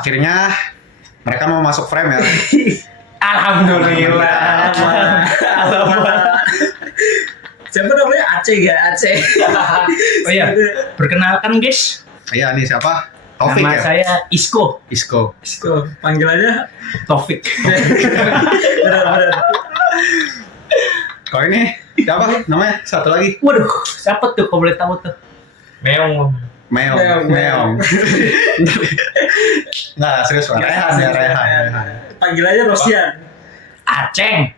Akhirnya mereka mau masuk frame ya. Alhamdulillah. Siapa namanya? Aceh ya, Aceh. Oh iya, perkenalkan guys. Iya nih siapa? Taufik Nama ya? saya Isko. Isko. Panggilannya Taufik. benar-benar. Kalau ini siapa namanya? Satu lagi. Waduh, siapa tuh kalau boleh tahu tuh? Meong. Meong. Nggak, serius lah. Rehan. Panggilannya Rosian. Aceng.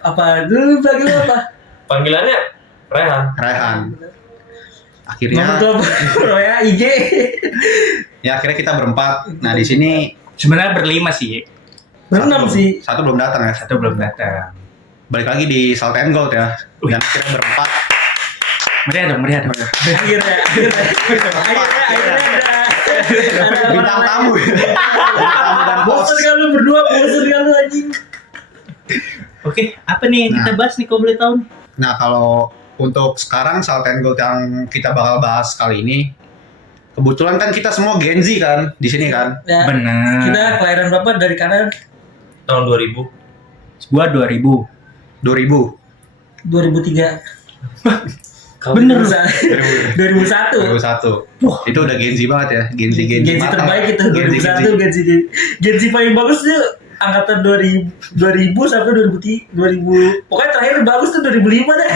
Apa dulu panggilan apa? Panggilannya Rehan. Akhirnya Nomor telepon ya IG. ya akhirnya kita berempat. Nah di sini Sebenarnya berlima sih. Berenam sih. Satu belum datang ya. Satu belum datang. Balik lagi di Salt and Gold ya. Dan akhirnya berempat. Meriah dong. Akhirnya ada Bintang tamu. Tamu dan bos. bosan kan lu berdua, bosan kan lu anjing. Oke, apa nih yang kita bahas nih kalau boleh tahu? Nah kalau untuk sekarang Salt and Gold yang kita bakal bahas kali ini, kebetulan kan kita semua Gen Z kan di sini kan. Ya, Benar. kita kelahiran berapa dari kanan? Tahun 2000. Gua 2000. 2003. Bener. 2001. 2001. Wah. Itu udah Gen Z banget ya. Gen Z Gen Z terbaik itu Gen Z. 2001 Gen Z paling bagus tuh angkatan 2000 sampai 2000 pokoknya terakhir bagus tuh 2005 deh.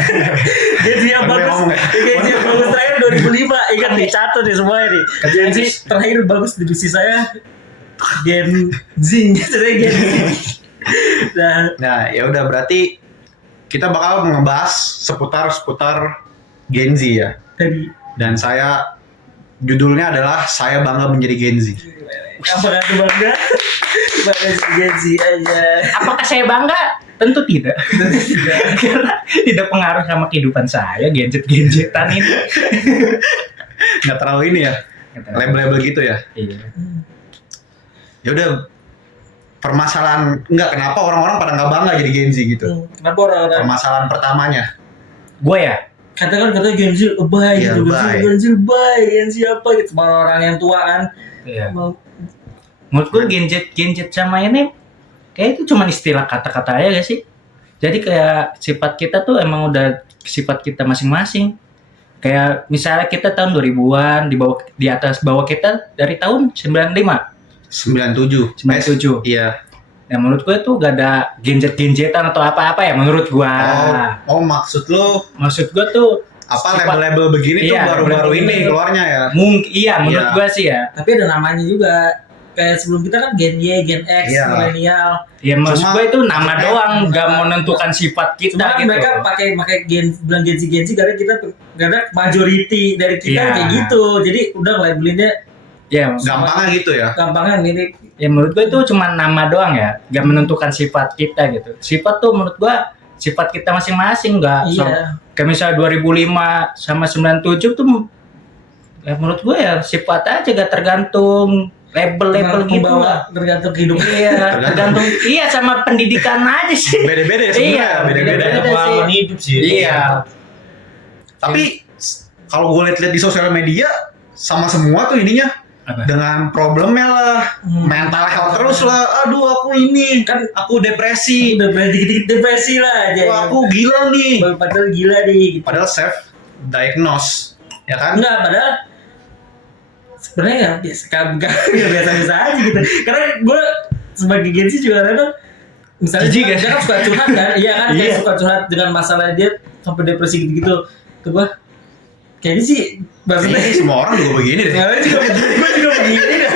Gen Z yang bagus Gen Z yang bagus terakhir 2005. Ingat nih, catat nih semuanya nih. Gen Z terakhir bagus di divisi saya Gen Z. Saya Gen Z. Nah, ya udah berarti kita bakal ngebahas seputar Gen Z ya. Dan saya judulnya adalah Saya Bangga Menjadi Gen Z. Apakah itu bangga? Bangga jadi Gen Z aja. Apakah saya bangga? Tentu tidak. Karena tidak pengaruh sama kehidupan saya, gadget-gadgetan ini. Nggak terlalu ini ya, label-label gitu ya. Iya. Ya udah, permasalahan kenapa orang-orang pada nggak bangga jadi Gen Z gitu. Kenapa orang-orang Permasalahan pertamanya. Gue ya, katakan Gen Z lebay Iya, gitu, lebay. Gen Z lebay, Gen Z apa gitu, malah orang yang tua kan. iya. Mau- Menurut gue gadget sama ini kayak itu cuma istilah kata-kata aja gak sih? Jadi kayak sifat kita tuh emang udah sifat kita masing-masing. Kayak misalnya kita tahun 2000-an, di atas bawah kita dari tahun 95, 97. 97. Iya. Nah menurut gue tuh gak ada gadget-gadgetan atau apa-apa ya menurut gue. Oh, maksud lu Maksud gue tuh apa sifat- label-label begini Iya, tuh baru-baru label-label ini ini. keluarnya ya? iya menurut Iya. gue sih ya. Tapi ada namanya juga. Kayak sebelum kita kan Gen Y, Gen X, Iya. milenial. Ya maksud Cuma- gue itu nama maksudnya- doang, gak menentukan sifat kita Cuma kan gitu. mereka pakai bilang Gen Z karena kita karena majority dari kita Iya. kayak gitu. Jadi udah labelinnya Ya, Gampangnya gitu ya. gampangnya mirip. ya menurut gue itu cuma nama doang ya, gak menentukan sifat kita gitu. Sifat tuh menurut gue sifat kita masing-masing, gak Iya. kayak misalnya 2005 sama 97 tuh ya menurut gue ya sifat aja gak tergantung label-label gitu lah. Tergantung kehidupan. Iya, tergantung iya sama pendidikan aja sih. Beda-beda ya sebenarnya. Iya, Beda-beda. beda-beda. Ada pengalaman hidup sih. Iya. Tapi kalau gue liat-liat di sosial media sama semua tuh ininya Apa? dengan problemnya lah, mental health terus lah. Aduh, aku ini kan aku depresi. Udah berarti dikit-dikit depresi lah aja. Wah, aku gila nih. Padahal gila nih. Gitu. Padahal self diagnose, ya kan? Enggak, padahal sebenarnya ya biasa-biasa aja gitu. Karena gue sebagai Gen Z juga kadang misalnya Jijik dia ya? kan suka curhat kan, iya kan kayak Iya. suka curhat dengan masalah dia sampai depresi gitu-gitu. Ke gue kayaknya sih maksudnya Kayaknya semua orang juga begini deh. gue juga begini dah.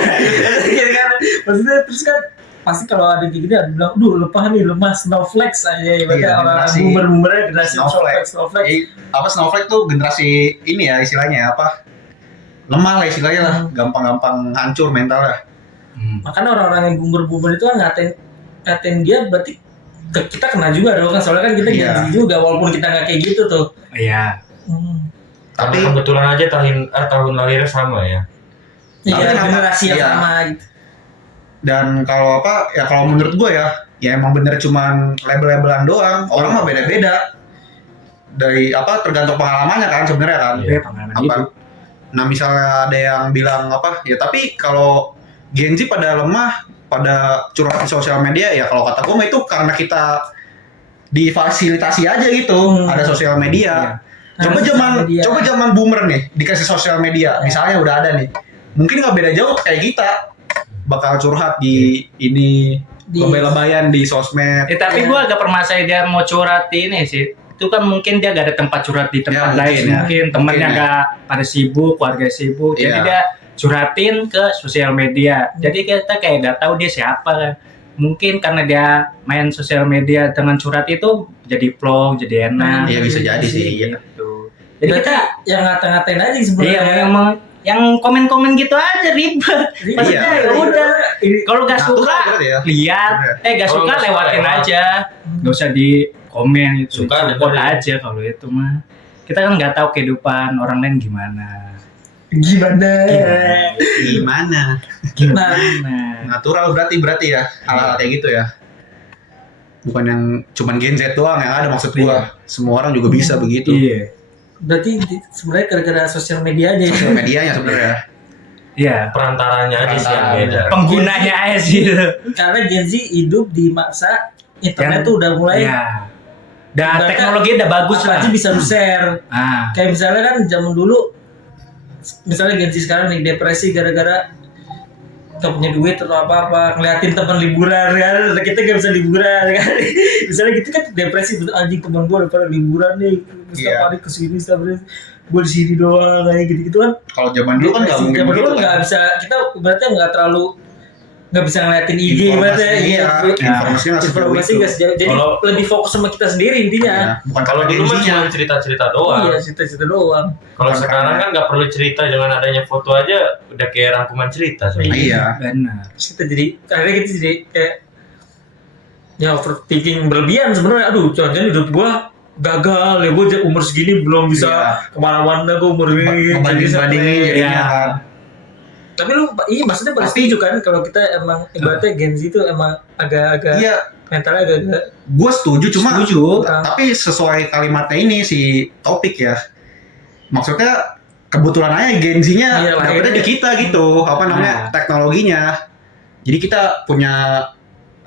Gitu kan. Maksudnya terus kan pasti kalau ada kayak gitu ada bilang, duh lemah snowflakes aja ya, Iya, orang generasi boomer-boomernya generasi Snowflake. snowflake. Apa snowflake tuh generasi ini ya istilahnya ya, apa? Lemah lah istilahnya lah, gampang-gampang hancur mentalnya. Makanya orang-orang yang boomer itu kan ngatain dia berarti kita kena juga dong kan, soalnya kan kita Iya. Gen Z juga walaupun kita nggak kayak gitu tuh. Iya. Tapi Tapi kebetulan aja tahun lahirnya sama ya. Iya, kenapa? generasi yang Iya. sama gitu. dan kalau apa ya kalau menurut gue ya emang bener cuman label-labelan doang. Orang mah beda-beda. Dari apa tergantung pengalamannya kan sebenarnya kan. Iya, pengalaman Apa? hidup. Nah misalnya ada yang bilang apa ya, tapi kalau Gen Z pada lemah, pada curhat di sosial media ya kalau kata gue itu karena kita difasilitasi aja gitu, ada sosial media. Coba zaman boomer nih dikasih sosial media, misalnya udah ada nih, mungkin nggak beda jauh kayak kita bakal curhat di ini lebay-lebayan di sosmed. Tapi gue agak permasalahan dia mau curhat ini sih. Itu kan mungkin dia gak ada tempat curhat di tempat lain. Mungkin temennya gak pada sibuk, keluarga sibuk. Jadi dia curhatin ke sosial media. Jadi kita kayak gak tahu dia siapa kan. Mungkin karena dia main sosial media dengan curhat itu jadi vlog, jadi enak. Iya bisa jadi sih. Gitu. Jadi kita yang ngata-ngatain aja sebenarnya. Iya, yang komen-komen gitu aja ribet. Maksudnya ya udah. Kalau gak suka lihat, gak suka lewatin aja. Gak usah di komen itu. Suka support aja kalau itu mah. Kita kan nggak tahu kehidupan orang lain gimana. Natural berarti ya hal-hal kayak gitu ya. Bukan yang cuman Gen Z doang yang ada maksud gua. Semua orang juga bisa begitu. Iya. Berarti sebenarnya gara-gara sosial media aja. Sosial medianya sebenarnya. Iya. Perantaranya aja sih yang beda. Penggunanya aja sih. Karena Gen Z hidup di masa internet tuh udah mulai. Iya. Dan teknologi udah bagus lah. Apa aja bisa share. Kayak misalnya kan zaman dulu, misalnya Gen Z sekarang nih depresi gara-gara gak punya duit atau apa-apa, ngeliatin teman liburan kan, kita gak bisa liburan kan. Misalnya gitu kan depresi, anjing teman gue udah pada liburan nih, setiap hari kesini, setiap hari gue di sini doang kayak gitu-gitu kan. Kalau zaman dulu kan nggak mungkin zaman dulu begitu nggak bisa, kita berarti nggak bisa ngeliatin IG berarti informasi nggak sejauh, jadi lebih fokus sama kita sendiri intinya. Bukan kalau dulu mah cuma cerita-cerita doang. Iya, cerita-cerita doang. Kalau sekarang kan nggak perlu cerita, dengan adanya foto aja udah kayak rangkuman cerita sebenarnya. Iya, benar. Kita jadi akhirnya kita jadi kayak ya overthinking berlebihan sebenarnya. Aduh, jangan-jangan hidup gua gagal ya, gua umur segini belum bisa kemana-mana, gua umur ini bandingin jadinya. Tapi lu maksudnya pasti setuju kan kalau kita emang ibaratnya Gen Z itu emang agak-agak mentalnya agak-agak. Gue setuju, tapi sesuai kalimatnya ini si topik ya. Maksudnya kebetulan aja Gen Z-nya dapetnya di kita gitu, teknologinya. Jadi kita punya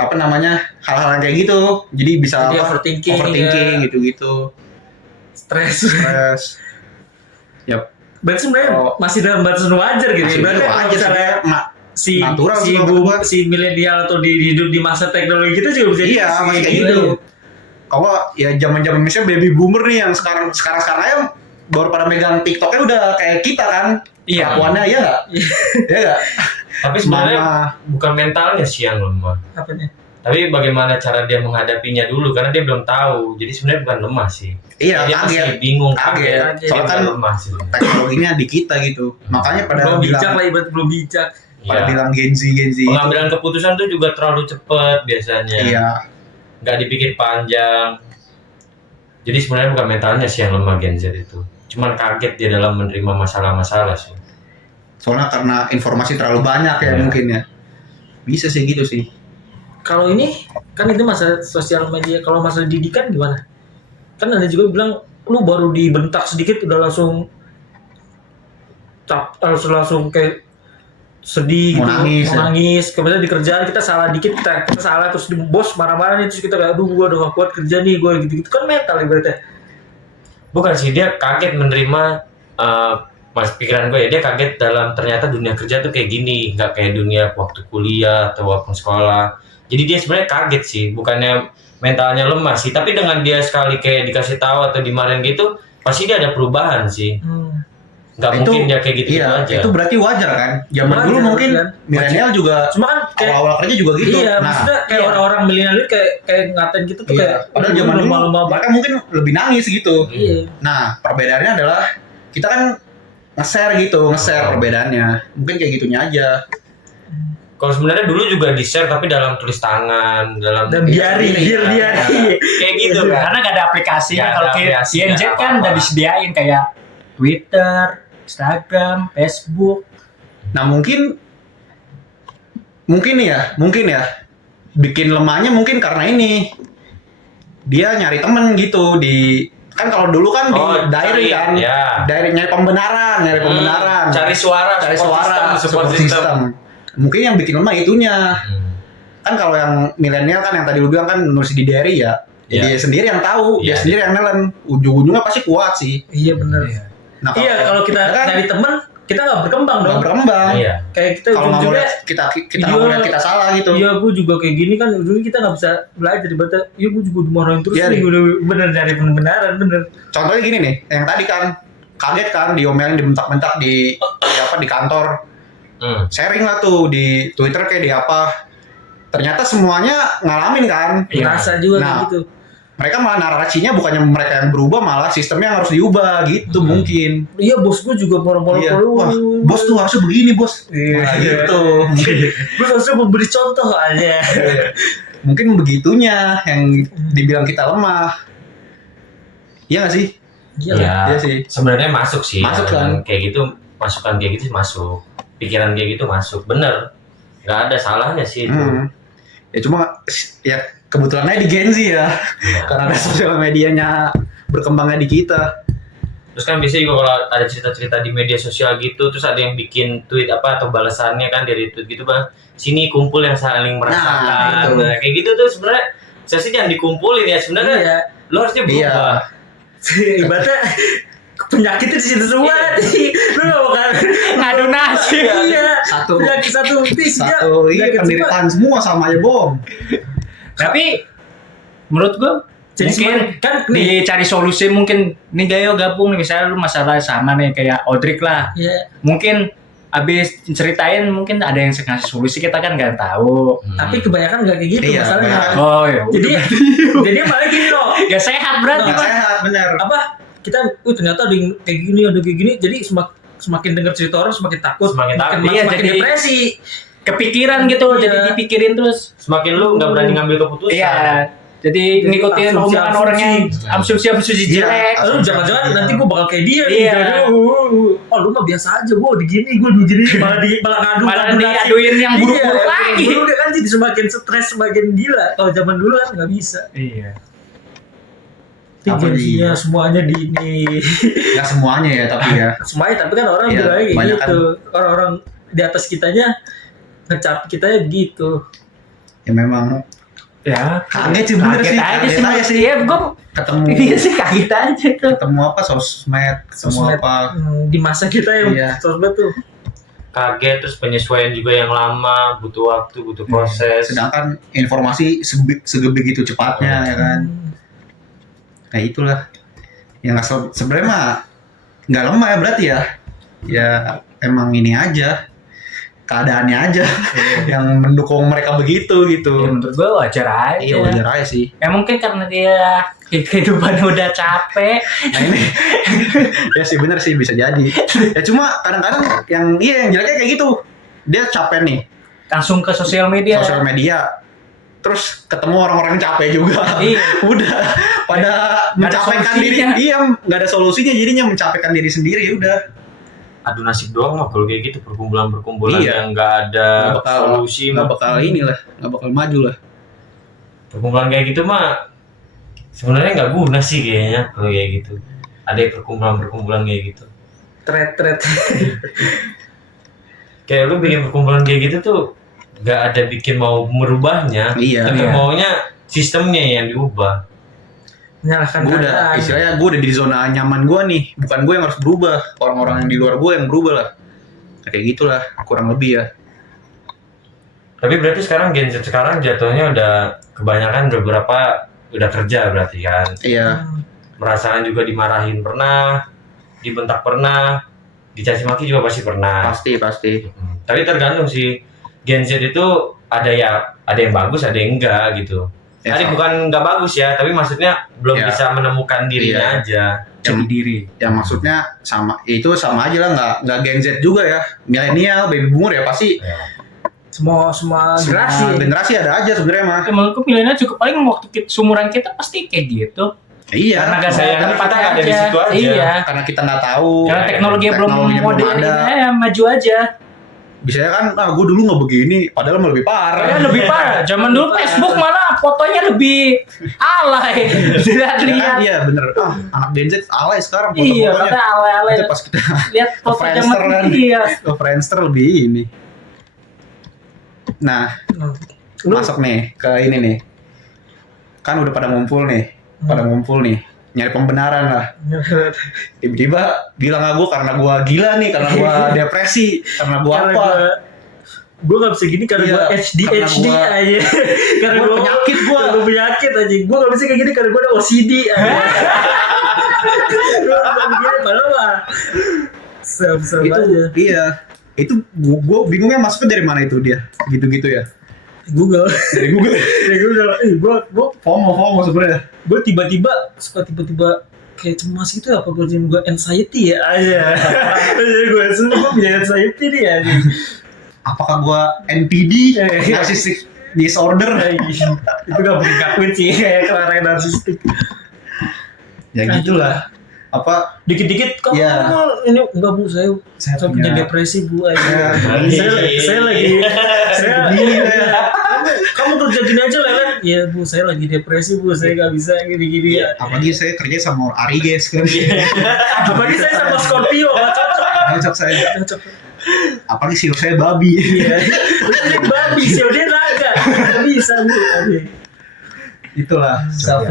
hal-hal yang kayak gitu. Jadi bisa overthinking gitu-gitu. Stres. Yap. Berarti sebenarnya masih dalam batas wajar gitu. Berarti kalau misalnya si milenial atau hidup di masa teknologi kita juga bisa masih kayak gitu. Kalau ya zaman-zaman misalnya baby boomer nih yang sekarang aja baru pada megang TikToknya udah kayak kita kan. Kelakuannya ya nggak? Ya nggak? Tapi sebenarnya bukan mentalnya sih yang lemah. Apanya? Tapi bagaimana cara dia menghadapinya dulu, karena dia belum tahu. Jadi sebenarnya bukan lemah sih. Iya, dia masih bingung, kaget. Soalnya kan lemah sih. Teknologinya di kita gitu. Makanya pada belum bijak lah, ibarat belum bijak. Pada bilang Gen Z. Pengambilan keputusan tuh juga terlalu cepat biasanya. Iya. Nggak dipikir panjang. Jadi sebenarnya bukan mentalnya sih yang lemah Gen Z itu. Cuman kaget dia dalam menerima masalah-masalah sih. Soalnya karena informasi terlalu banyak ya mungkin ya. Bisa sih gitu sih. Kalau ini kan itu masalah sosial media. Kalau masalah didikan gimana? Kan ada juga bilang lu baru dibentak sedikit udah langsung kayak sedih mau gitu, nangis. Kemudian di kerjaan kita salah dikit, kita salah terus bos marah-marah nih, terus kita kayak aduh gua udah gak kuat kerja nih, gua gitu-gitu kan mental ibaratnya. Bukan sih, dia kaget menerima pikiran gue ya, dia kaget dalam ternyata dunia kerja tuh kayak gini, nggak kayak dunia waktu kuliah atau waktu sekolah. Jadi dia sebenarnya kaget sih, bukannya mentalnya lemah sih, tapi dengan dia sekali kayak dikasih tahu atau dimarahin gitu, pasti dia ada perubahan sih. Nggak mungkin dia kayak gitu aja. Itu berarti wajar kan? Zaman dulu mungkin milenial juga, cuma kan kayak awal-awal kerja juga gitu. Iya, maksudnya kayak orang-orang milenial itu kayak ngatain gitu tuh kayak. Padahal zaman dulu mereka mungkin lebih nangis gitu. Iya. Nah, perbedaannya adalah kita kan nge-share perbedaannya. Mungkin kayak gitunya aja. Kalau sebenarnya dulu juga di-share tapi dalam tulis tangan, dalam diari. Kayak gitu kan. Karena gak ada aplikasinya. Kalau Gen Z kan udah disediain kayak Twitter, Instagram, Facebook. Nah, mungkin ya bikin lemahnya mungkin karena ini. Dia nyari temen gitu kan kalau dulu kan di diary kan. Diary nyari pembenaran. Cari suara, support system. mungkin yang bikin lemah itunya. Kan kalau yang milenial kan yang tadi lu bilang kan nulis di diary ya. Iya. Dia sendiri yang tahu, dia Iya, sendiri yang nelen. Ujung-ujungnya pasti kuat sih. Iya benar. Nah, Kalau kita kan dari teman kita nggak berkembang nggak dong. berkembang. Iya. Kayak kita Kalau nggak mau ujung-ujungnya lihat kita nggak mau lihat kita salah gitu. iya gue juga kayak gini kan ujungnya kita nggak bisa belajar ibaratnya iya gue juga dimarahin terus Iya, nih nih. gue udah bener dari pembenaran bener. Contohnya gini nih, yang tadi kan kaget kan diomelin dibentak-bentak di apa di kantor. Sharing lah tuh di Twitter kayak di apa. Ternyata semuanya ngalamin kan. Ngerasa juga Nah, kayak gitu. Mereka malah narasinya bukannya mereka yang berubah, malah sistemnya yang harus diubah gitu mungkin. Iya bos gue juga moro-moro Iya. Wah, bos tuh harusnya begini bos. Iya. Nah, gitu. Gue harusnya memberi contoh aja. Mungkin begitunya yang dibilang kita lemah. Iya nggak sih? Iya. Iya sih. Sebenarnya masuk sih. Masuk yang kan? Kayak gitu, masukan kayak gitu masuk. Pikiran kayak gitu masuk. Bener. Nggak ada salahnya sih itu. Ya cuma ya kebetulannya di Gen Z ya. Iya. Karena ada sosial medianya berkembangnya di kita. Terus kan biasanya juga kalau ada cerita-cerita di media sosial gitu, terus ada yang bikin tweet apa atau balasannya kan dari tweet gitu bang, sini kumpul yang saling merasakan. itu. Nah, kayak gitu tuh sebenarnya saya sih jangan dikumpulin ya sebenarnya. Iya. Lo harusnya berubah. Ibaratnya penyakitnya di situ semua nih. Lu gak bakal Ngadu nasib. Iya. Satu Penyakit satu satu iya penderitaan semua sama aja bom. Tapi menurut gua Jadi mungkin kan nih. dicari solusi mungkin nih Gayo gabung nih misalnya lu masalah sama nih kayak Odrik lah. Iya. Mungkin abis ceritain mungkin ada yang ngasih solusi kita kan nggak tahu. Tapi kebanyakan gak kayak gitu Iya, masalahnya. kebanyakan. Oh ya. Jadi malah gini loh. Gak sehat berarti Nggak Bang. sehat bener. Apa kita ternyata ada yang kayak gini ada kayak gini jadi semakin dengar cerita orang semakin takut Semakin takut. Iya, semakin jadi- depresi. Kepikiran gitu, Iya. jadi dipikirin terus. Semakin lu nggak berani ngambil keputusan. Iya. Jadi ngikutin asumsi- omongan orang yang asumsi-asumsi Iya. jelek. Lu jangan-jangan nanti gue bakal kayak dia Iya. oh lu mah biasa aja gue begini malah ngadu Malah diaduin yang buruk-buruk lagi. Buruk dia kan jadi semakin stres semakin gila kalau zaman dulu kan nggak bisa. Iya. Apa Tendensinya nih? semuanya di ini Nggak semuanya ya tapi ya. semuanya tapi kan orang Iya, bilangnya kayak kebanyakan. gitu orang-orang di atas kitanya ngecap kitanya begitu. Ya memang Ya. kaget sih bener sih. Kaget aja sih. Iya, gua Ketemu iya sih kaget aja tuh. ketemu apa sosmed, ketemu Sosmed. apa. Di masa kita yang Iya. sosmed tuh Kaget terus penyesuaian juga yang lama, butuh waktu, butuh proses. Sedangkan informasi sebegitu cepatnya ya kan. Kayak itulah. Yang sebenarnya mah nggak lemah ya berarti ya. Ya emang ini aja. Keadaannya aja yang mendukung mereka begitu Ya, gitu. menurut gua wajar aja. Iya wajar aja sih. Ya mungkin karena dia kehidupan udah capek. Nah ini ya sih bener sih bisa jadi. Ya cuma kadang-kadang yang jeleknya kayak gitu. Dia capek nih Langsung ke sosial media. sosial media. Terus ketemu orang-orang yang capek juga. Iya. Udah pada Nggak ada mencapaikan diri. solusinya. Iya, nggak ada solusinya jadinya mencapaikan diri sendiri udah. Adu nasib doang mah kalau kayak gitu perkumpulan-perkumpulan Iya. yang nggak ada Nggak bakal solusi nggak mah. bakal inilah, nggak bakal maju lah. Perkumpulan kayak gitu mah sebenarnya nggak guna sih kayaknya kalau kayak gitu. Ada perkumpulan kayak gitu. thread Kayak lu bikin perkumpulan kayak gitu tuh nggak ada bikin mau merubahnya, Iya. tapi Iya. maunya sistemnya yang diubah. menyalahkan Gue udah istilahnya gue udah di zona nyaman gue nih, bukan gue yang harus berubah. Orang-orang yang di luar gue yang berubah lah. Kayak gitulah kurang lebih ya. Tapi berarti sekarang Gen Z sekarang jatuhnya udah kebanyakan beberapa udah kerja berarti kan. Iya. Merasakan juga dimarahin pernah, dibentak pernah, dicaci maki juga pasti pernah. Pasti. Tapi tergantung sih Gen Z itu ada yang bagus, ada yang enggak gitu. Ya, Tadi bukan nggak bagus ya, tapi maksudnya belum Ya. bisa menemukan Iya. dirinya aja. Jadi diri. ya maksudnya sama itu sama aja lah, nggak Gen Z juga ya. Milenial, baby boomer ya pasti semua generasi ada aja sebenarnya mah. Ya, menurutku milenial cukup paling waktu sumuran kita pasti kayak gitu. Iya. Karena gak sayangnya saya kita nggak ada di situ aja. Iya. Karena kita nggak tahu. Karena teknologi belum teknologinya belum modern, ada. ya maju aja. Biasanya kan, gue dulu nggak begini, padahal lebih parah. Ya lebih parah. Zaman dulu Facebook malah fotonya lebih alay. Ya kan, Lihat-lihat. iya bener. Anak Gen Z alay sekarang Iya, foto-fotonya. kata alay-alay. Itu pas kita Lihat foto Friendster zaman kan. iya. ke Friendster lebih ini. Nah, Lu masuk nih ke ini nih. Kan udah pada ngumpul nih. Nyari pembenaran lah. Tiba-tiba bilang ke gue karena gue gila nih, karena gue depresi, karena gue apa? Gue gak bisa gini karena gue HD aja. Karena gue penyakit penyakit aja. Gue gak bisa kayak gini karena gue ada OCD aja. Gue gak begini padahal mah self-self itu aja. iya. Itu gue bingungnya masuknya dari mana itu dia? Gitu-gitu ya. Google. Dari Google. Gue FOMO sebenarnya. gue tiba-tiba suka kayak cemas gitu, apa gue anxiety ya aja. Gue punya anxiety nih aja. Apakah gue NPD, narcissistic disorder? Itu gak boleh ngakuin sih, kayak kelarang narsistik. Ya gitulah. Apa Dikit-dikit kamu Ya. ini enggak Bu, saya punya depresi Bu aja. Saya lagi kamu kerja gini aja Lelen. Ya Bu, saya lagi depresi Bu, saya nggak bisa gini-gini ya. apalagi saya kerja sama Aries kan. Apalagi saya sama Scorpio, nggak cocok. Cocok saya. Cocok. Apalagi sih saya babi. Iya. Ini babi sih, dia naga. Nggak bisa Bu. Itulah Self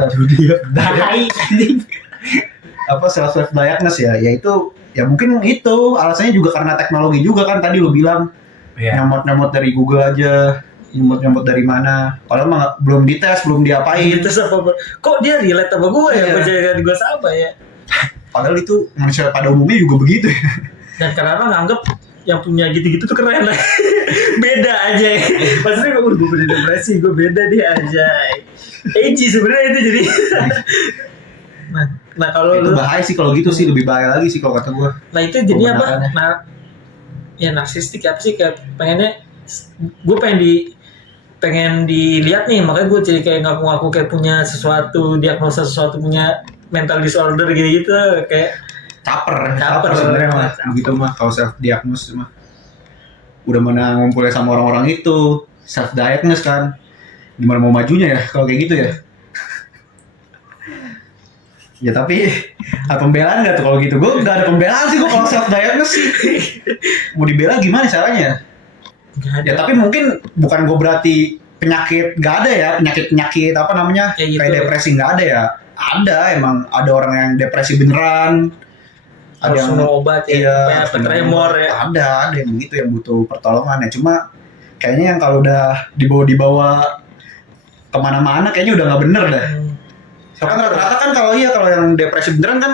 self diagnosis ya, yaitu ya mungkin itu alasannya juga karena teknologi juga kan, tadi lu bilang nyomot dari Google aja, nyomot dari mana, padahal mah belum dites, belum diapain. Itu apa? Kok dia relate sama gue ya? Iya. Percayaan gue sama ya. Padahal itu manusia pada umumnya juga begitu ya. Dan karena nganggep yang punya gitu-gitu tuh keren. Beda aja. Maksudnya gue punya depresi, gue beda dia aja. Edgy sebenarnya itu jadi. Nah kalau Itu lu, bahaya sih kalau gitu sih, lebih bahaya lagi sih kalau kata gue. nah itu jadi apa? Kebenarannya. Nah, ya narsistik apa sih, kayak pengennya gue pengen dilihat nih, makanya gue jadi kayak ngaku-ngaku kayak punya sesuatu, diagnosa sesuatu, punya mental disorder gitu kayak caper sebenarnya mah begitu mah, kalau self diagnosis mah udah mana ngumpulnya sama orang-orang itu self diagnosis kan, gimana mau majunya ya kalau kayak gitu ya. Ya tapi ada pembelaan nggak tuh kalau gitu? Gue nggak ada pembelaan sih gue kalau self diagnosis sih. Mau dibela gimana caranya? Ya tapi mungkin bukan gue berarti penyakit nggak ada ya, penyakit apa namanya, Ya, gitu. kayak depresi nggak ada ya. Ada, emang ada orang yang depresi beneran. Ada harus yang minum obat ya, iya, kayak tremor ya. ada yang begitu yang butuh pertolongan ya. Cuma kayaknya yang kalau udah dibawa kemana-mana kayaknya udah nggak bener dah. Soalnya rata-rata kan kalau yang depresi beneran kan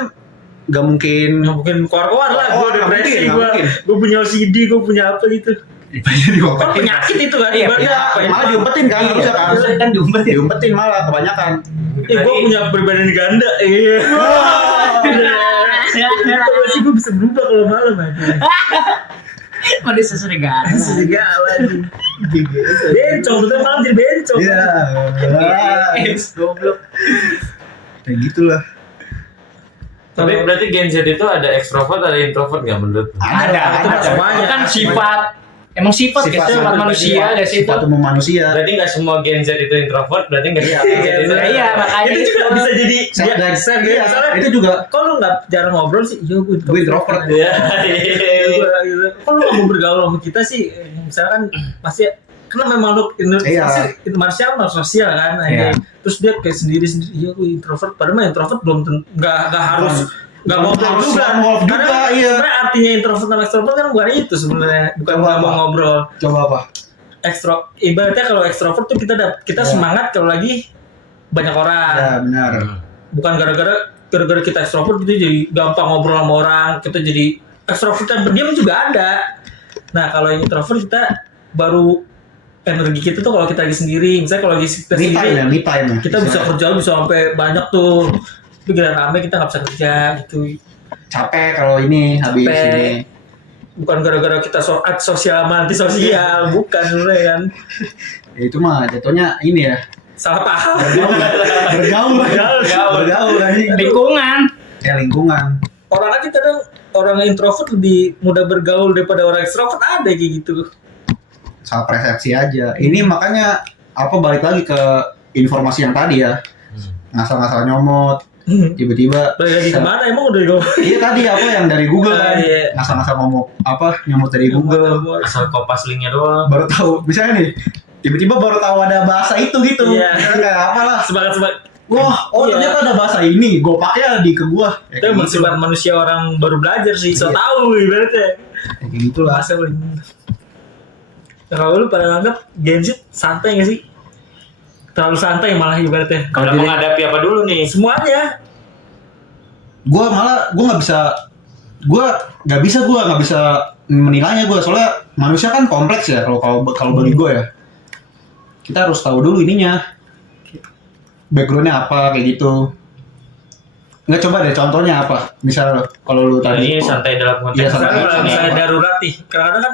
nggak mungkin. Nggak mungkin keluar-keluar lah, gue Nggak depresi, mungkin. gue punya OCD, gue punya apa gitu. Kan penyakit itu kan, Iya, ibaratnya apa ya? Malah diumpetin kan, harusnya kan. Harusnya kan Diumpetin malah kebanyakan. Gue punya perbedaan ganda, iya. Tapi sih gue bisa berubah kalau malam aja. Mau diseserigan. Segala lagi. Bencong, betul malam jadi bencong. Iya. Goblok. Kayak gitulah. Tapi berarti Gen Z itu ada ekstrovert, ada introvert nggak menurut? Ada. Semuanya. Itu kan sifat. Emang sifat Sifat manusia gak sih itu? Sifat umum manusia. Berarti nggak semua Gen Z itu introvert, berarti nggak semua Gen Z itu. Iya, makanya Itu juga bisa jadi Iya, itu juga. Kok lu nggak jarang ngobrol sih? Iya, gue introvert. Iya. Kok lu nggak mau bergaul sama kita sih? Misalkan pasti karena memang lu Iya. pasti manusia kan sosial kan. Iya. Terus dia kayak sendiri. Iya, gue introvert. Padahal mah introvert belum nggak harus nggak mau Harus juga. ngobrol juga, Karena iya. sebenarnya artinya introvert sama extrovert kan bukan itu sebenarnya. Bukan Coba nggak mau apa? ngobrol. Coba apa? Ibaratnya kalau extrovert tuh kita Ya. semangat kalau lagi banyak orang. Ya benar. Bukan gara-gara kita extrovert kita jadi gampang ngobrol sama orang, kita jadi extrovert yang berdiam juga ada. Nah kalau yang introvert kita baru energi kita tuh kalau kita lagi sendiri, misalnya kalau lagi kita Me time ya, sendiri me time ya. kita bisa kerja bisa sampai banyak tuh, tapi giliran rame kita nggak bisa kerja gitu. Capek kalau ini habis Capek. ini. Bukan gara-gara kita sosial sama anti sosial, bukan sebenarnya kan. Ya, itu mah jatuhnya ini ya. Salah paham. Bergaul anjing. Lingkungan. Ya lingkungan. Orang aja kadang orang introvert lebih mudah bergaul daripada orang extrovert, ada kayak gitu. Salah persepsi aja. Ini makanya apa balik lagi ke informasi yang tadi ya. Ngasal-ngasal nyomot. Tiba-tiba Balik lagi kemana emang udah gue? iya tadi apa yang dari Google kan Iya. ngasal-ngasal ngomong apa nyamut dari Google Asal kopas linknya doang. baru tahu misalnya nih tiba-tiba baru tahu ada bahasa itu gitu Iya. kayak apa lah Semangat. wah Iya. ternyata ada bahasa ini gue pakai di ke gua Itu sifat manusia orang baru belajar sih, so Iya. tahu ibaratnya. kayak gitu lah Bahasa paling. Nah, kalau lu pada nganggap Gen Z santai nggak sih? Terlalu santai malah ibaratnya. Kalau menghadapi apa dulu nih? Semuanya. gue nggak bisa menilainya gue soalnya manusia kan kompleks ya kalau bagi gue ya kita harus tahu dulu ininya backgroundnya apa kayak gitu nggak coba deh contohnya apa misal kalau lu Nah, tadi ini santai dalam konteks. Iya, santai. Misalnya kalau Sama. misalnya darurat nih, kadang-kadang kan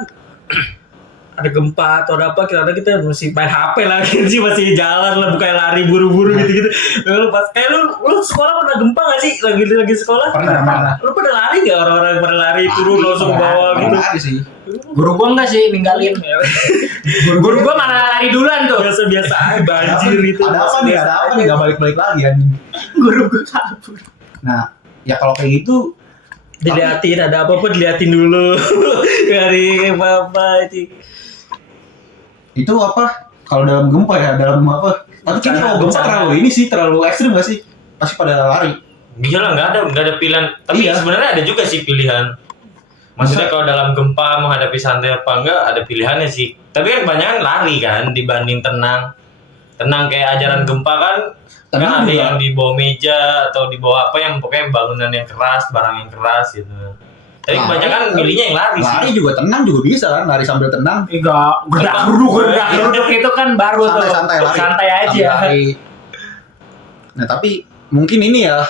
ada gempa atau ada apa, kita mesti main HP lagi sih, masih jalan lah, bukan lari buru-buru gitu-gitu. Lu pas kayak lu sekolah pernah gempa nggak sih lagi sekolah? pernah Lu pada lari nggak orang-orang pada lari turun langsung ke bawah gitu? Lari sih Guru gua enggak sih ninggalin. Guru gua malah lari duluan tuh. Biasa-biasa aja banjir gitu. ada apa nih nggak balik-balik lagi kan Guru gua kabur. nah ya kalau kayak gitu Diliatin ada apa-apa diliatin dulu. Dari apa-apa itu. itu apa kalau dalam gempa ya dalam apa tapi kayaknya kalau gempa terlalu ekstrim gak sih pasti pada lari Gila nggak ada pilihan. Tapi Iya. sebenarnya ada juga sih pilihan. Maksudnya kalau dalam gempa menghadapi santai apa enggak ada pilihannya sih. Tapi kan kebanyakan lari kan dibanding tenang. Tenang kayak ajaran gempa kan. Tenang Kan ada juga. yang di bawah meja atau di bawah apa yang pokoknya bangunan yang keras, barang yang keras gitu. Tapi Lari. kebanyakan milihnya yang lari sih. lari juga tenang juga bisa kan lari sambil tenang Enggak, geruduk itu kan baru tuh. santai lari Santai Sambil aja. lari. Nah tapi mungkin ini ya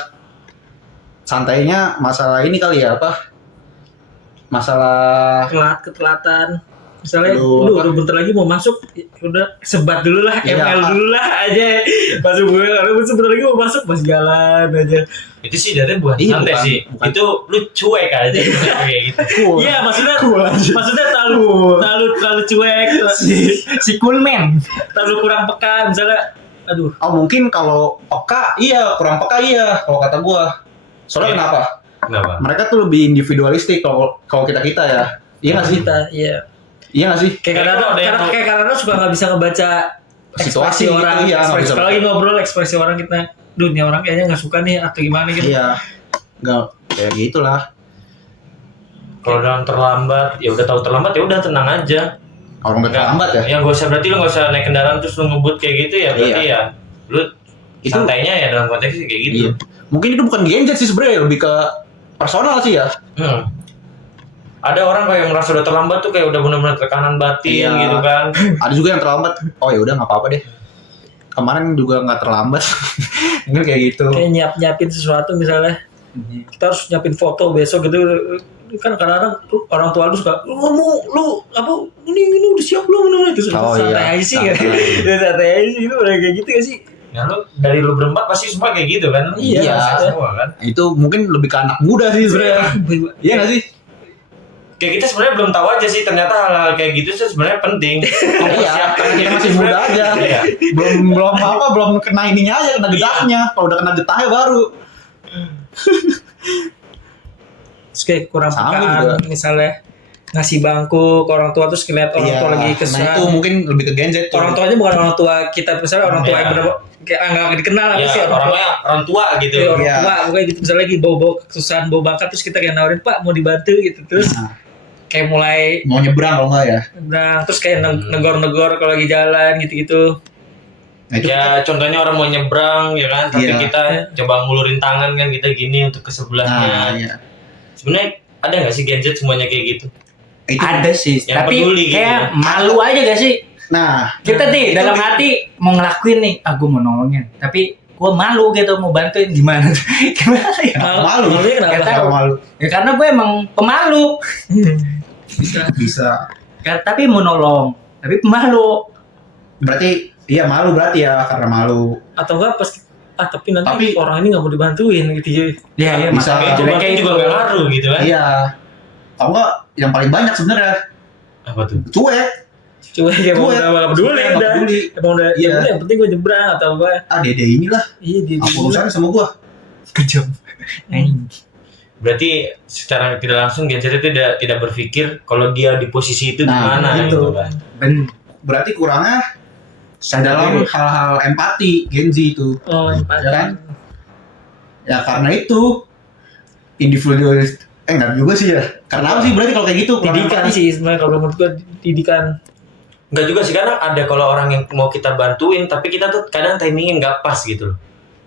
santainya masalah ini kali ya apa masalah Ketelatan. Misalnya Aduh, lu apa? udah bentar lagi mau masuk, udah sebat dulu lah, Iya, ML apa? dulu lah aja. Masuk gue, kalau sebentar lagi mau masuk masih jalan aja. Itu sih dari bukan Iya, santai bukan- sih. bukan. Itu lu cuek aja kayak gitu. Iya, maksudnya terlalu cuek, Si Coolman. terlalu kurang peka, misalnya aduh. oh mungkin kalau peka iya kurang peka iya kalau kata gua soalnya Iya. kenapa Kenapa? mereka tuh lebih individualistik kalau kita ya iya nggak sih Kita iya. iya nggak sih Kayak Kayak kalau ada yang kadang-kadang suka nggak bisa ngebaca ekspresi Situasi orang. gitu, iya, nggak bisa Kalau lagi ngobrol ekspresi orang kita, dunia orang kayaknya nggak suka nih atau gimana gitu. iya nggak kayak gitulah Kalau dalam terlambat, ya udah tahu terlambat ya udah tenang aja. orang udah terlambat ya Ya nggak usah berarti lu nggak usah naik kendaraan terus lu ngebut kayak gitu ya berarti ya lu Itu- santainya ya dalam konteks kayak gitu. iya mungkin itu bukan gadget sih sebenarnya lebih ke personal sih ya Hmm. Ada orang kayak merasa udah terlambat tuh kayak udah benar-benar tekanan batin Iya. gitu kan. ada juga yang terlambat oh ya udah nggak apa-apa deh kemarin juga nggak terlambat mungkin kayak gitu Kayak nyiapin sesuatu misalnya. Kita harus nyiapin foto besok gitu. Kan kadang-kadang orang tua lu suka lu apa ini udah siap belum itu Oh, santai iya. aja sih Santai. kan. Santai aja sih itu udah kayak gitu gak sih? Ya lu dari lu berempat pasti semua kayak gitu kan. Iya. Semua kan. itu mungkin lebih ke anak muda sih sebenarnya iya nggak sih Kayak kita sebenarnya belum tahu aja sih ternyata hal-hal kayak gitu sih sebenarnya penting. iya karena kita masih muda aja Iya. belum kena ininya aja kena getahnya kalau udah kena getahnya baru Terus kayak kurang Sama pekaan juga. misalnya ngasih bangku ke orang tua terus ngeliat orang tua lagi nah kesal. itu mungkin lebih ke Gen Z tuh. Orang tuanya bukan orang tua kita, misalnya orang tua Iya. yang bener kayak nggak dikenal apa Ya, sih orang tua. orang tua gitu. Iya, orang Iya. tua pokoknya gitu misalnya lagi bawa kesusahan bawa bakat terus kita kayak nawarin Pak mau dibantu gitu terus Nah, kayak mulai mau nyebrang kalau nggak ya terus kayak negor-negor kalau lagi jalan gitu-gitu. nah, itu Ya contohnya orang mau nyebrang ya kan, tapi Iya. kita coba ngulurin tangan kan kita gini untuk ke nah sebelahnya. iya Sebenarnya ada nggak sih Gen Z semuanya kayak gitu? itu Ada sih, Yang tapi peduli gitu kayak ya. malu aja gak sih? nah Kita nih dalam hati mau ngelakuin nih, gue mau nolongin, tapi gue malu gitu mau bantuin gimana? Gimana ya? malu. Malunya kenapa? Nggak tahu. kalau malu Ya karena gue emang pemalu. bisa Tapi mau nolong, tapi pemalu. berarti iya malu berarti ya karena malu Atau enggak pas tapi nanti Tapi- orang ini nggak mau dibantuin gitu ya. Iya, iya, Bisa. makanya Coba kayak juga nggak ngaruh gitu kan? iya kalau nggak yang paling banyak sebenarnya Apa tuh? cuek Cuma kayak mau Cuek. nggak peduli Nggak udah. peduli. Emang udah Iya. ya udah, yang penting gue nyebrang atau apa. ah dede inilah Iya dia apa urusannya sama gua Kejam. Berarti secara tidak langsung Gen Z itu tidak berpikir kalau dia di posisi itu gimana gitu kan. Berarti kurangnya dalam hal-hal empati Gen Z itu. Oh, empati. Ya kan? Ya karena itu individualis enggak juga sih ya. Karena apa sih berarti kalau kayak gitu? Didikan sih sebenarnya kalau menurut gua didikan. Enggak juga sih, kadang ada kalau orang yang mau kita bantuin tapi kita tuh kadang timingnya nggak pas gitu loh.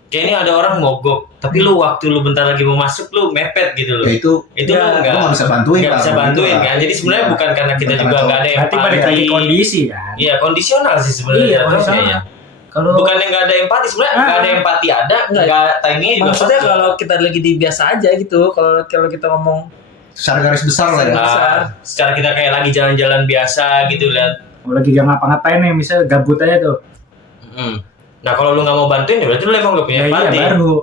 Kayak ini ada orang mogok, tapi lu waktu lu bentar lagi mau masuk lu mepet gitu loh. Ya itu Lu nggak bisa bantuin. nggak bisa bantuin kan. Jadi sebenarnya bukan karena kita juga nggak ada Berarti balik lagi empati. kondisi kan. Iya, kondisional sih sebenarnya. Iya, jatuhnya kondisional. ya. Kalau Bukan yang nggak ada empati, sebenarnya nggak ada empati ada, nggak timingnya juga. Maksudnya pas. kalau kita lagi di biasa aja gitu, kalau kita ngomong Secara garis besar lah ya. besar. Secara kita kayak lagi jalan-jalan biasa gitu lihat. lagi gak ngapa-ngapain nih, misalnya gabut aja tuh. Nah kalau lu nggak mau bantuin ya berarti lu emang nggak punya Ya empati. iya baru.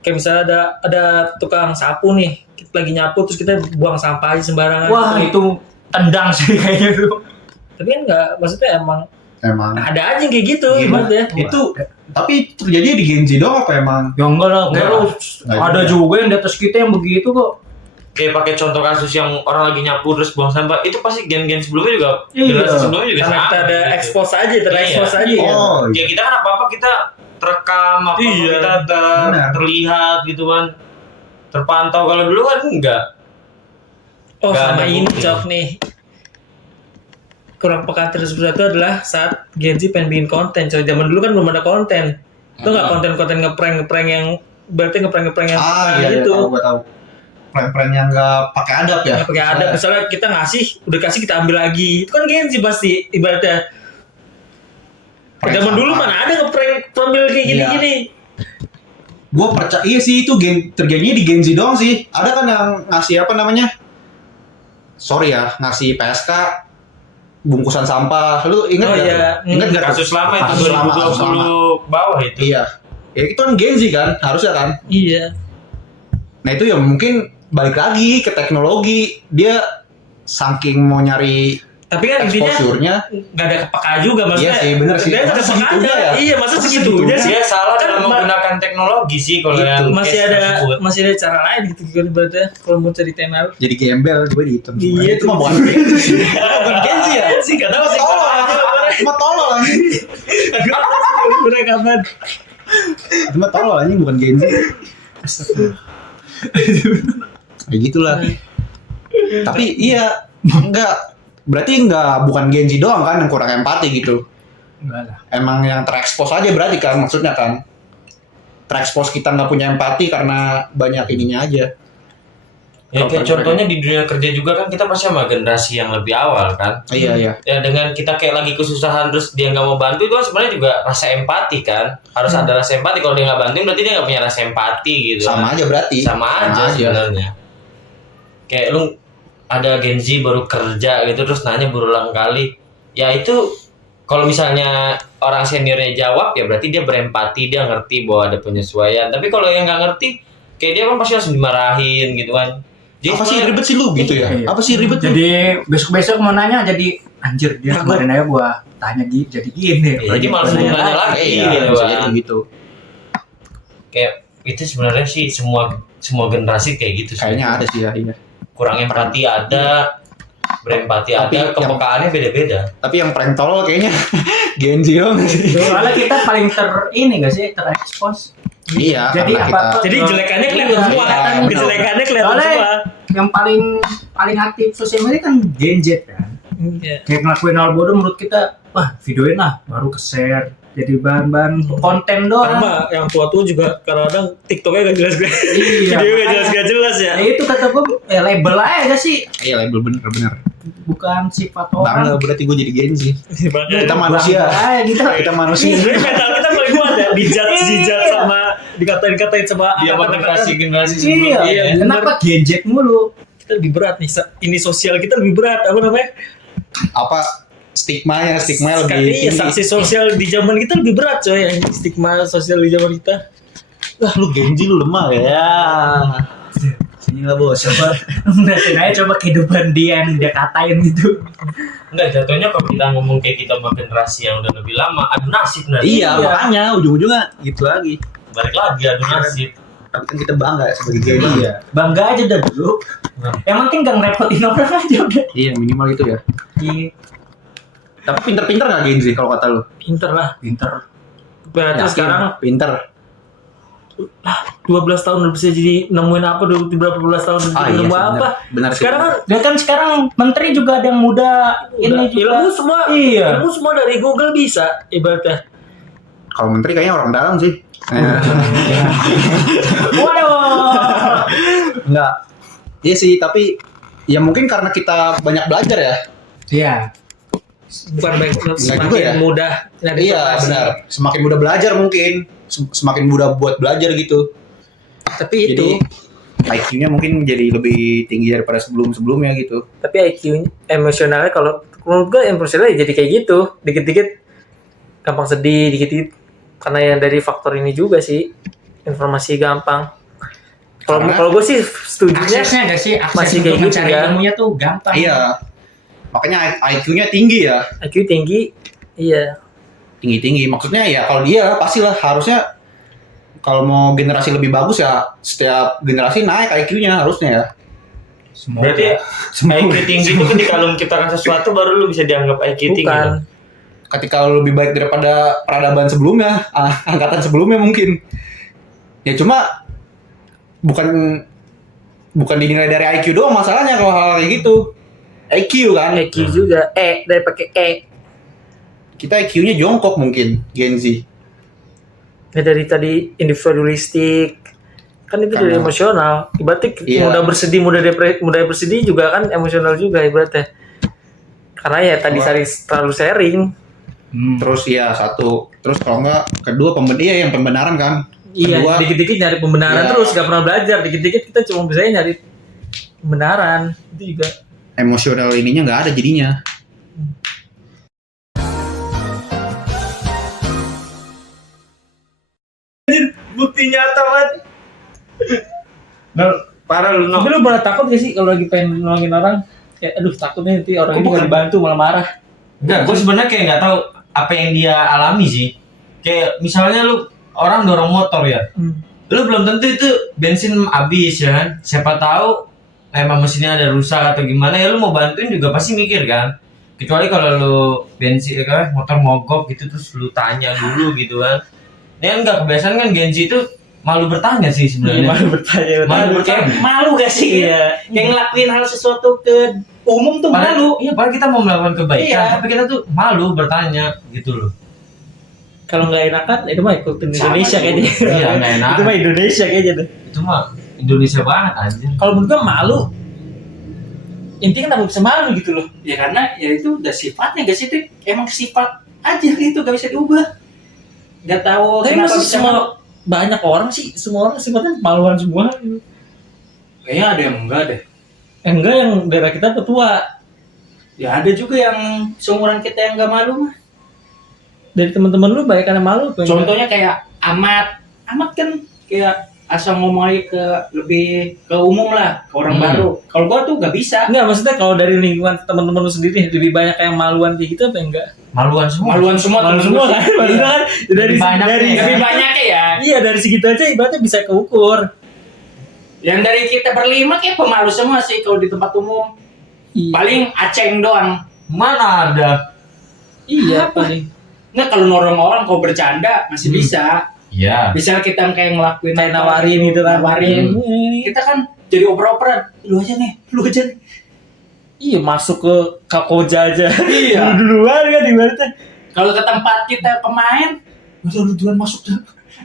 Kayak misalnya ada tukang sapu nih, kita lagi nyapu terus kita buang sampah aja sembarangan. Wah itu tendang sih kayaknya tuh. Tapi kan nggak, maksudnya emang ada aja yang kayak gitu Iya, ibaratnya. itu tapi terjadi di Gen Z doang apa emang? Ya enggak lah, ada juga yang di atas kita yang begitu kok. Kayak pakai contoh kasus yang orang lagi nyapu terus buang sampah, itu pasti gen-gen sebelumnya juga, Iya. generasi sebelumnya juga Karena sama. kita ada gitu. expose aja, terekspos Iya. aja kan. Oh, Ya kita kan apa-apa kita terekam, apa-apa Iya. kita Benar. terlihat gitu kan, terpantau. Kalau dulu kan enggak. Oh Nggak sama ada ini bukti. cok nih. Kurang peka tersebut itu adalah saat Gen Z pengen bikin konten. Coy, zaman dulu kan belum ada konten. Itu nggak konten-konten ngeprank yang berarti ngeprank yang iya, gitu. tahu, gua tahu. Plan-plan yang nggak pakai adab ya. Nggak pakai ada. Misalnya kita udah kasih kita ambil lagi. Itu kan Gen Z pasti ibaratnya. Prank Zaman dulu sampah. mana ada ngeprank ambil kayak gini-gini. Gue percaya iya sih itu terjadinya di Gen Z doang sih. Ada kan yang ngasih apa namanya? Sorry ya, ngasih PSK bungkusan sampah. Lu ingat Oh, nggak? iya. tuh? Ingat nggak? Kasus lama itu Kasus lama, kasus lama. 2020 bawah itu. Iya. Ya itu kan Gen Z kan, harusnya kan. Iya. Nah itu ya mungkin balik lagi ke teknologi. Dia saking mau nyari Tapi kan intinya exposure-nya. nggak ada kepekaan juga maksudnya. Iya sih, bener sih. Dia nggak ada Masa kepekaan segitunya ya? Iya, masa Masa segitunya segitunya? sih. Dia salah Kan dalam menggunakan teknologi sih kalau Itu. yang Masih case ada tersebut. masih ada cara lain gitu kan ibaratnya kalau mau cari tenar. Jadi gembel gue dihitung. Iya, itu mah bukan Gen Z sih. Bukan Gen Z ya? Sih nggak tahu sih. Cuma tolol anjing. Udah kapan? Cuma tolol anjing bukan Gen Z. Kayak gitulah. Tapi iya enggak, berarti bukan Gen Z doang kan yang kurang empati gitu. Enggak lah. Emang yang terekspos aja berarti kan maksudnya kan. Terekspos kita nggak punya empati karena banyak ininya aja. Ya kayak contohnya di dunia kerja juga kan kita pasti sama generasi yang lebih awal kan. Iya. Ya dengan kita kayak lagi kesusahan terus dia nggak mau bantu itu kan sebenarnya juga rasa empati kan. Harus ada rasa empati. Kalau dia nggak bantuin berarti dia nggak punya rasa empati gitu. Sama aja berarti. Sama aja sebenarnya. Kayak lu ada Gen Z baru kerja gitu terus nanya berulang kali. Ya itu kalau misalnya orang seniornya jawab ya berarti dia berempati, dia ngerti bahwa ada penyesuaian. Tapi kalau yang nggak ngerti kayak dia kan pasti langsung dimarahin gitu kan. Jadi Apa sih ribet sih lu gitu ya? Iya. Apa sih ribet lu? Jadi besok-besok mau nanya jadi anjir dia kemarin aja gua tanya jadi gini. Jadi malah suruh nanya lagi Iya, gitu bisa kan. jadi gitu. Kayak itu sebenarnya sih semua generasi kayak gitu sih. Kayaknya ada sih ya, iya. Kurang empati ada, berempati Tapi ada, yang- kepekaannya beda-beda. Tapi yang prank tolol kayaknya Gen Z dong sih. Soalnya kita paling ini gak sih terekspos. Iya, Jadi karena apa-apa Jadi jelekannya kelihatan Iya, semua. iya, Kejelekannya kelihatan Soalnya semua. yang paling aktif sosial media kan Gen Z kan. Iya. Kayak ngelakuin hal bodoh menurut kita, wah videoin lah baru ke-share. Jadi bahan-bahan konten doang. Sama yang tua-tua juga kadang-kadang TikToknya gak jelas Iya, Video gak makanya. jelas ya. Ya itu kata gue label aja gak sih, Iya, label bener. bukan sifat Bangga orang. berarti gue jadi Gen Z. Makanya Kita manusia. Bangga gitu. Kita manusia. sebenarnya mental kita paling kuat ya, dijudge sama dikatain sama Dia angkatan-angkatan. generasi Iya, sebelumnya. Iya, ya. kenapa Gen Z mulu? Kita lebih berat nih. Ini sosial kita lebih berat. Apa namanya? Apa stigmanya lebih Iya, tinggi. sanksi sosial di zaman kita lebih berat coy. Stigma sosial di zaman kita. Wah, lu Gen Z lu lemah ya. Sini lah bos, coba. Ngeliatin aja coba kehidupan dia yang dia katain gitu. Enggak, jatuhnya kalau kita ngomong kayak kita sama generasi yang udah lebih lama, adu nasib nanti. Iya, makanya ujung-ujungnya gitu lagi. Balik lagi adu nasib. tapi kan kita bangga sebagai gamer. Iya, bangga aja dah dulu. Yang penting gak ngerepotin orang aja udah. Iya, minimal itu ya. Iya, Tapi pinter-pinter nggak Gen Z kalau kata lu? Pinter lah. pinter. Berarti Yakin? sekarang Pinter. 12 tahun udah bisa jadi nemuin apa, 12 tahun udah jadi nemu benar. apa. Benar sih. Sekarang kan Ya kan sekarang menteri juga ada yang muda, ini juga. ilmu semua, Iya. ilmu semua dari Google bisa ibaratnya. Kalau menteri kayaknya orang dalam sih. Waduh. Enggak. Iya sih, tapi ya mungkin karena kita banyak belajar ya. Iya. Bukan baik, semakin juga ya? mudah nyari Iya, informasi. benar. Semakin mudah belajar mungkin. Semakin mudah buat belajar gitu. Tapi Jadi itu, IQ-nya mungkin jadi lebih tinggi daripada sebelum-sebelumnya gitu. tapi IQ emosionalnya kalau menurut gue emosionalnya jadi kayak gitu, dikit-dikit gampang sedih, dikit-dikit karena yang dari faktor ini juga sih, informasi gampang. Karena- Kalau gue sih setujunya Aksesnya gak sih? Akses masih untuk kayak gitu mencari ya. ilmunya tuh gampang. Iya. Makanya IQ-nya tinggi ya. IQ tinggi, iya. Tinggi-tinggi. Maksudnya ya kalau dia pastilah harusnya kalau mau generasi lebih bagus ya setiap generasi naik IQ-nya harusnya ya. Semoga. Berarti IQ tinggi itu ketika lu menciptakan sesuatu baru lu bisa dianggap IQ tinggi. Bukan. dong. Ketika lu lebih baik daripada peradaban sebelumnya, angkatan sebelumnya mungkin. Ya cuma bukan dinilai dari IQ doang masalahnya kalau hal kayak gitu. IQ kan. IQ juga, dari pakai Kita IQ-nya jongkok mungkin Gen Z. Ya dari tadi individualistik, kan itu dari Karena- emosional. Ibaratnya Iya. mudah bersedih, mudah bersedih juga kan emosional juga ibaratnya. Karena ya tadi terlalu sharing. Terus ya satu, terus kalau enggak kedua yang pembenaran kan. Iya, Kedua, dikit-dikit nyari pembenaran Iya. terus, gak pernah belajar. Dikit-dikit kita cuma bisa nyari pembenaran. Itu juga. emosional ininya nggak ada jadinya. Bukti nyata banget. Parah lu, Tapi lu pernah takut gak sih kalau lagi pengen nolongin orang? Kayak aduh takutnya nanti orang ini gak dibantu malah marah. Enggak, gue sebenarnya kayak nggak tahu apa yang dia alami sih. Kayak misalnya lu orang dorong motor ya, lu belum tentu itu bensin habis ya kan. Siapa tahu emang mesinnya ada rusak atau gimana ya, lu mau bantuin juga pasti mikir kan. Kecuali kalau lu bensin motor mogok gitu terus lu tanya dulu gitu kan. Ini kan nggak kebiasaan kan Gen Z itu malu bertanya sih sebenarnya. Malu bertanya. Malu bertanya. Malu gak sih? Iya. Kayak ngelakuin hal sesuatu ke umum tuh malu. Iya, padahal kita mau melakukan kebaikan, Iya. tapi kita tuh malu bertanya gitu loh. Kalau nggak enakan itu mah ikut Indonesia Sama kayaknya. Iya, nggak enak. Itu mah Indonesia kayaknya deh. Itu mah Indonesia banget anjir. Kalau menurut gua malu. Intinya kenapa bisa malu gitu loh. Ya karena ya itu udah sifatnya gak sih, itu emang sifat aja gitu, gak bisa diubah. Gak tahu Tapi kenapa masih bisa semua malu. banyak orang sih, semua orang sifatnya maluan semua. Kayaknya ada yang enggak deh. Enggak yang daerah kita petua. Ya ada juga yang seumuran kita yang gak malu mah. Dari teman-teman lu banyak yang malu. apa yang Contohnya kayak Amat kan kayak asal ngomong aja ke lebih ke umum lah, ke orang baru. Kalau gua tuh gak bisa. enggak, maksudnya kalau dari lingkungan teman-teman lu sendiri lebih banyak yang maluan kayak gitu apa enggak? Maluan semua. Maluan semua, Malu semua kan? Maksudnya kan dari Banyak dari nih, Lebih banyaknya ya. iya dari segitu aja ibaratnya bisa keukur. Yang dari kita berlima kayak pemalu semua sih kalau di tempat umum. Iya. Paling aceng doang. Mana ada? Iya Apa? paling. Nggak, kalau norong orang kalau bercanda masih bisa. Iya. Misal kita kayak ngelakuin Kayak nawarin gitu kan. nawarin. Kita kan jadi oper-operan. Lu aja nih. Iya masuk ke Kakoja aja. Iya. Duluan kan ibaratnya. Kalau ke tempat kita pemain, udah lu duluan masuk dah.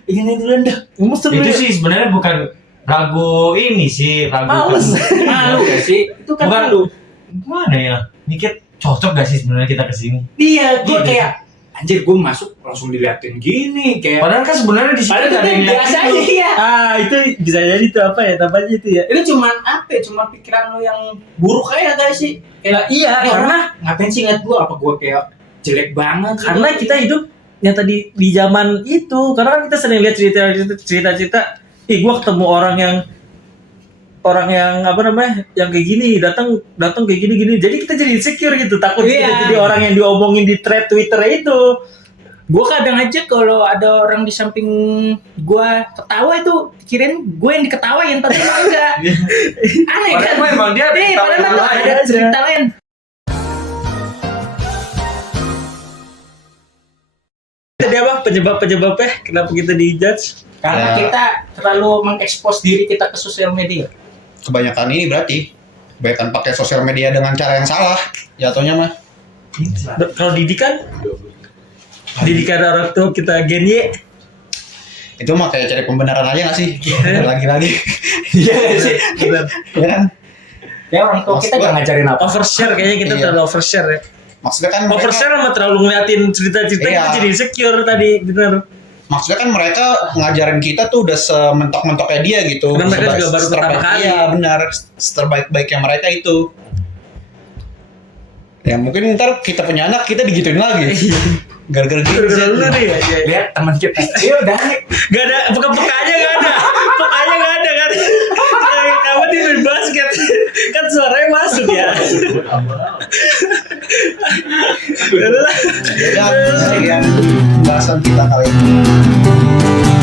Ini duluan dah. Itu sih sebenarnya bukan ragu ini sih, ragu Males. Malu gak sih? Itu kan Bukan. malu. Gimana ya? Mikir cocok gak sih sebenarnya kita kesini? Iya, gue Iya. kayak anjir gue masuk langsung diliatin gini kayak. Padahal kan sebenarnya di sini Padahal nggak ada yang itu biasa liatin aja lu. ya. Ah itu bisa jadi itu apa ya namanya itu ya. Itu cuman apa? Ya? Cuman pikiran lu yang buruk aja guys sih. Nah, iya "Ini karena orang ngapain sih ngeliat gue? Apa gue kayak jelek banget? gitu?" karena kita hidup yang tadi di zaman itu karena kan kita sering lihat cerita-cerita gua ketemu orang yang apa namanya yang kayak gini datang kayak gini jadi kita jadi insecure gitu takut Iya. kita jadi orang yang diomongin di thread Twitter itu Gue kadang aja kalau ada orang di samping gue ketawa itu kirain gue yang diketawain, padahal enggak. Aneh kan? Padahal emang dia Padahal ketawain tuh orang ada cerita lain. Tadi apa penyebabnya kenapa kita dijudge? Karena Ya. kita terlalu mengekspos diri kita ke sosial media. Kebanyakan ini berarti kebanyakan pakai sosial media dengan cara yang salah jatuhnya mah. Kalau didikan orang tua kita Gen Y. Itu mah kayak cari pembenaran aja nggak sih? Lagi-lagi. Iya sih. Benar. Ya kan? Ya orang tua kita Maksud nggak ngajarin apa. Overshare kayaknya kita Iya. terlalu overshare ya. Maksudnya kan mereka, Overshare sama terlalu ngeliatin cerita-cerita Iya. kita jadi insecure tadi bener. maksudnya kan mereka ngajarin kita tuh udah sementok-mentoknya dia gitu. Karena mereka juga baru pertama Seterbaik- kali. Iya benar. Terbaik-baiknya mereka itu. Ya mungkin ntar kita punya anak kita digituin lagi. Gara-gara gitu. Gara-gara lu nih ya. Lihat teman kita. Iya udah nih. Gak ada, peka-pekanya gak ada. Pekanya gak ada kan. Kamu di main basket. Kan suaranya masuk ya. Ya, sekian bahasan kita kali ini.